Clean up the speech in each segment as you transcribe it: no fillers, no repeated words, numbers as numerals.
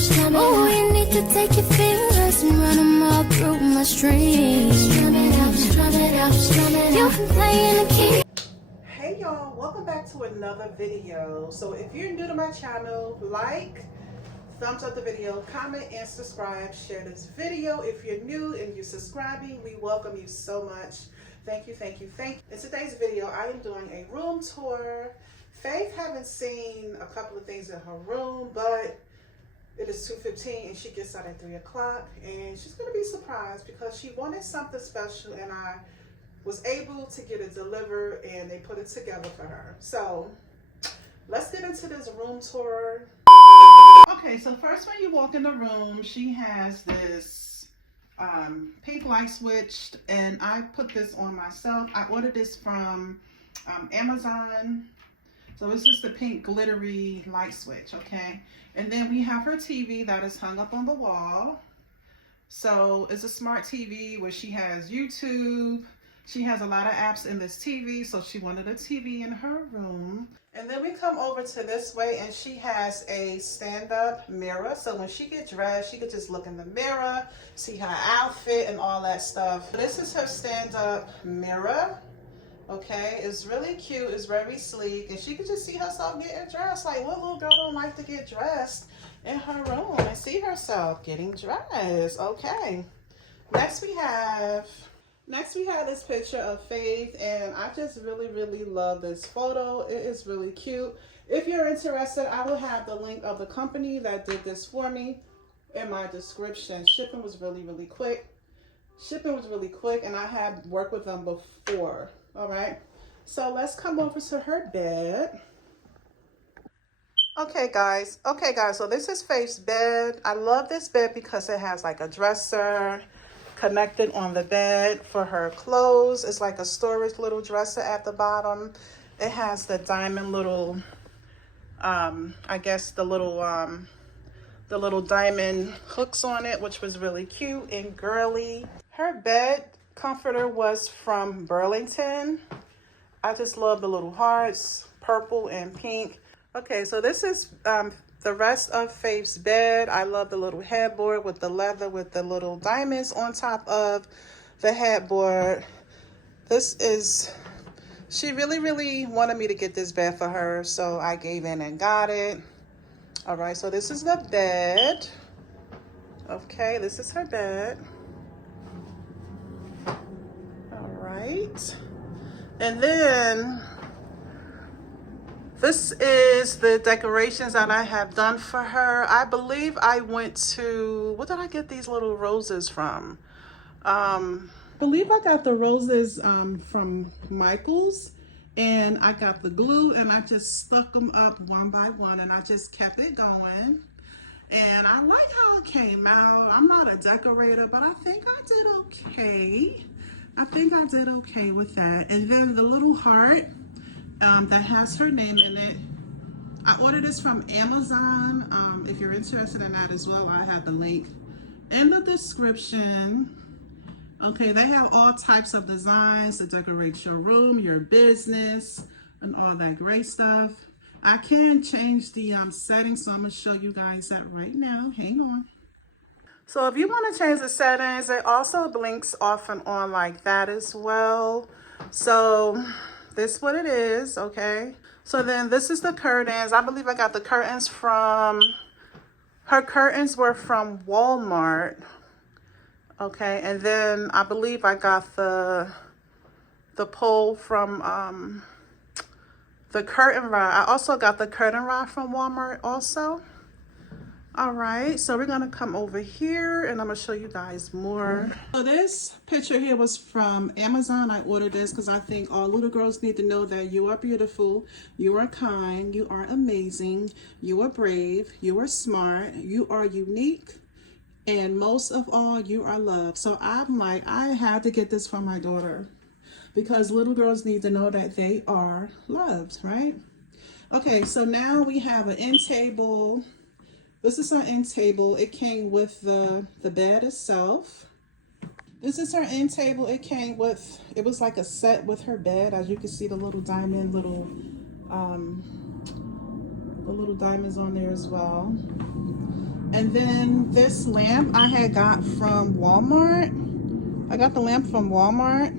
strum it out. Oh, you need to take your fingers and run them all through my strings. Strum it out, strum it out, strum it out. You can play in the key. Hey y'all, welcome back to another video. So if you're new to my channel, like, thumbs up the video, comment and subscribe, share this video. If you're new and you're subscribing, we welcome you so much. Thank you, thank you, thank you. In today's video, I am doing a room tour. Faith haven't seen a couple of things in her room, but it is 2:15 and she gets out at 3 o'clock, and she's gonna be surprised because she wanted something special and I was able to get it delivered and they put it together for her. So let's get into this room tour. Okay, so first when you walk in the room, she has this pink light switch, and I put this on myself. I ordered this from Amazon. So it's just the pink glittery light switch, okay? And then we have her TV that is hung up on the wall. So it's a smart TV where she has YouTube. She has a lot of apps in this TV, so she wanted a TV in her room. And then we come over to this way, and she has a stand-up mirror. So when she gets dressed, she could just look in the mirror, see her outfit and all that stuff. This is her stand-up mirror. Okay, it's really cute, it's very sleek, and she could just see herself getting dressed. Like, what little girl don't like to get dressed in her room and see herself getting dressed? Okay. Next we have this picture of Faith, and I just really love this photo. It is really cute. If you're interested, I will have the link of the company that did this for me in my description. Shipping was really quick. And I had worked with them before. All right, so let's come over to her bed. Okay guys, so this is Faith's bed. I love this bed because it has like a dresser connected on the bed for her clothes. It's like a storage little dresser at the bottom. It has the diamond little, I guess the little diamond hooks on it, which was really cute and girly. Her bed comforter was from Burlington. I just love the little hearts, purple and pink. Okay, so this is the rest of Faith's bed. I love the little headboard with the leather with the little diamonds on top of the headboard. She really wanted me to get this bed for her, so I gave in and got it. All right, so this is the bed. Okay, this is her bed. Right, and then this is the decorations that I have done for her. I believe I went to, what did I get these little roses from? I believe I got the roses from Michael's, and I got the glue and I just stuck them up one by one, and I just kept it going. And I like how it came out. I'm not a decorator, but I think I did okay. With that. And then the little heart that has her name in it. I ordered this from Amazon. If you're interested in that as well, I have the link in the description. Okay, they have all types of designs to decorate your room, your business, and all that great stuff. I can change the settings, so I'm going to show you guys that right now. Hang on. So if you want to change the settings, it also blinks off and on like that as well. So this is what it is, okay? So then this is the curtains. I believe I got the curtains from, her curtains were from Walmart. Okay, and then I believe I got the pole from the curtain rod. I also got the curtain rod from Walmart also. All right, so we're gonna come over here and I'm gonna show you guys more. So this picture here was from Amazon. I ordered this because I think all little girls need to know that you are beautiful, you are kind, you are amazing, you are brave, you are smart, you are unique, and most of all, you are loved. So I'm like, I had to get this for my daughter because little girls need to know that they are loved, right? Okay, so now we have an end table. This is our end table. It came with the bed itself. This is her end table. It came with, it was like a set with her bed. As you can see, the little diamond, the little diamonds on there as well. And then this lamp I had got from Walmart. I got the lamp from Walmart.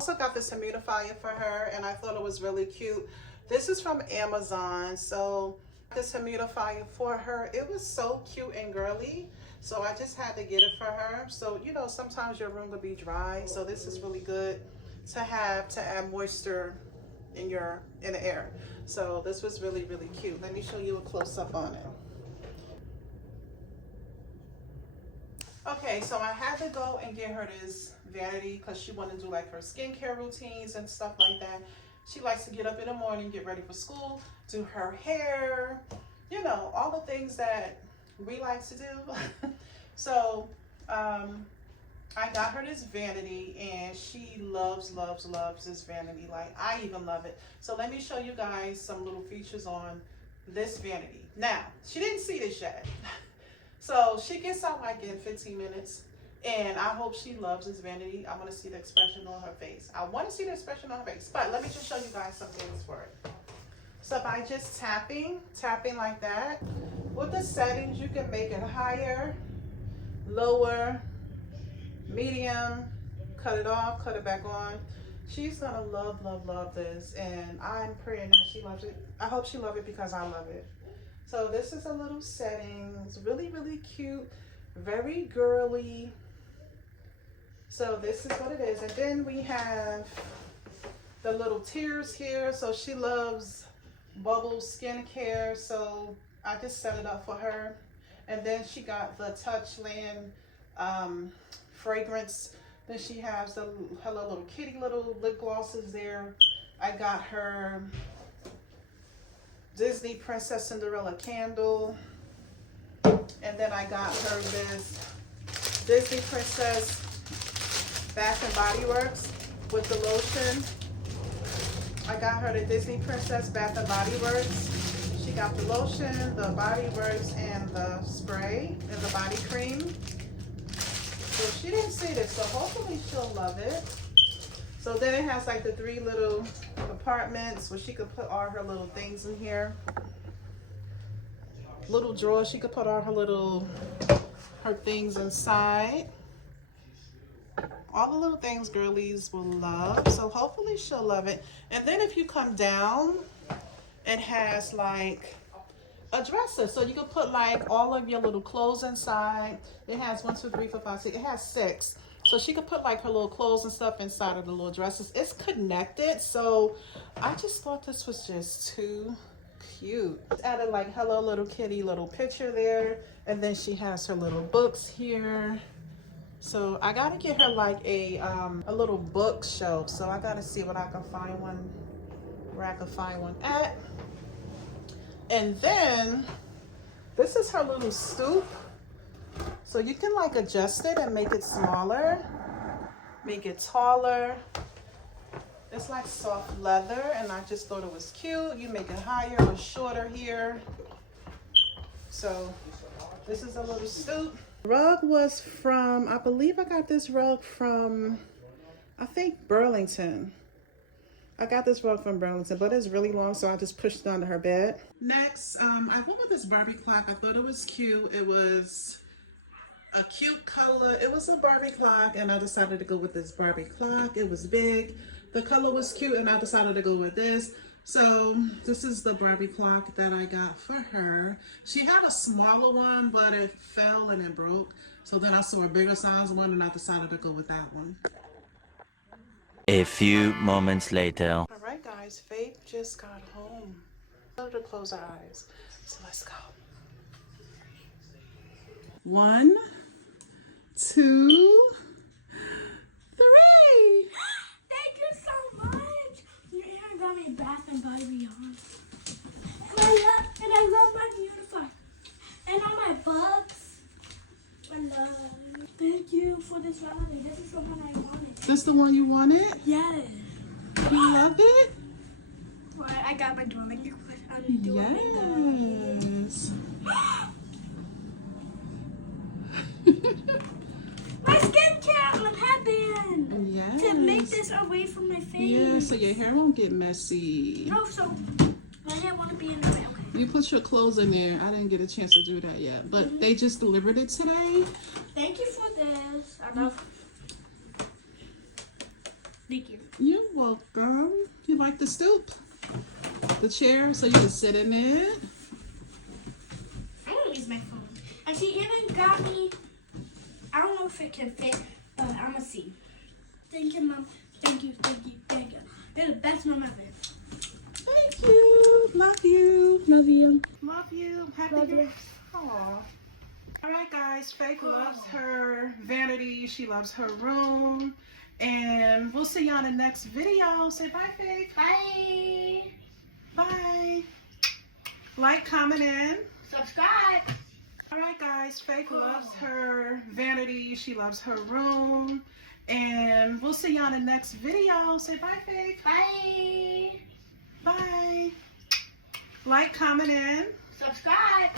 Also got this humidifier for her, and I thought it was really cute. This is from Amazon. So this humidifier for her, it was so cute and girly, so I just had to get it for her. So you know, sometimes your room will be dry, so this is really good to have to add moisture in the air. So this was really, really cute. Let me show you a close-up on it. Okay, so I had to go and get her this Vanity because she wanted to do like her skincare routines and stuff like that. She likes to get up in the morning, get ready for school, do her hair, you know, all the things that we like to do. So I got her this Vanity, and she loves this Vanity. Like, I even love it. So let me show you guys some little features on this Vanity. Now, she didn't see this yet. So she gets out like in 15 minutes. And I hope she loves this Vanity. I want to see the expression on her face. I want to see the expression on her face. But let me just show you guys some things for it. So by just tapping like that, with the settings, you can make it higher, lower, medium, cut it off, cut it back on. She's gonna love this, and I'm praying that she loves it. I hope she loves it because I love it. So this is a little setting. It's really, really cute, very girly. So this is what it is. And then we have the little tears here. So she loves bubble skincare, so I just set it up for her. And then she got the Touchland fragrance. Then she has the Hello Little Kitty little lip glosses there. I got her Disney Princess Cinderella candle. And then I got her this Disney Princess Bath and Body Works with the lotion. I got her the Disney Princess Bath and Body Works. She got the lotion, the body works, and the spray and the body cream. So she didn't see this, so hopefully she'll love it. So then it has like the 3 little compartments where she could put all her little things in here. Little drawers, she could put all her things inside. All the little things girlies will love. So hopefully she'll love it. And then if you come down, it has like a dresser. So you can put like all of your little clothes inside. It has 1, 2, 3, 4, 5, 6. It has 6. So she could put like her little clothes and stuff inside of the little dresses. It's connected. So I just thought this was just too cute. Added like Hello Little Kitty little picture there. And then she has her little books here. So I gotta get her like a little bookshelf. So I gotta see what I can find where I can find one at. And then this is her little stoop. So you can like adjust it and make it smaller, make it taller. It's like soft leather, and I just thought it was cute. You make it higher or shorter here. So this is a little stoop. Rug was from, I believe I got this rug from, I think Burlington. I got this rug from Burlington, but it's really long, so I just pushed it under her bed. Next, I went with this Barbie clock. I thought it was cute. It was a cute color. It was a Barbie clock, and I decided to go with this Barbie clock. It was big. The color was cute, and I decided to go with this. So this is the Barbie clock that I got for her. She had a smaller one, but it fell and it broke. So then I saw a bigger size one, and I decided to go with that one. A few moments later. All right, guys, Faith just got home. Tell her to close her eyes. So let's go. 1, 2, 3. Thank you so much. Your hair got me Bath and Body Beyond. And I love my beautifier. And all my books. Thank you for this holiday. This is the one I wanted. This the one you wanted? Yes. You loved it? Well, I got my dwelling. Yes. My skincare on headband. Yes. To make this away from my face. Yeah, so your hair won't get messy. No, so my hair won't be in the way. Okay. You put your clothes in there. I didn't get a chance to do that yet, but they just delivered it today. Thank you for this. I love. Thank you. You're welcome. You like the stoop? The chair so you can sit in it? I'm gonna use my phone. And she even got me, I don't know if it can fit, but I'm gonna see. Thank you, Mom. Thank you, thank you, thank you. You're the best mom ever. Thank you. Love you. Love you. Love you. Happy Love you. Aw. All right, guys. Faith loves her vanity. She loves her room. And we'll see you on the next video. Say bye, Faith. Bye. Bye. Like, comment, and Subscribe. all right, guys. Faith loves her vanity. She loves her room. And we'll see you on the next video. Say bye, Faith. Bye. Bye. Like, comment, and Subscribe.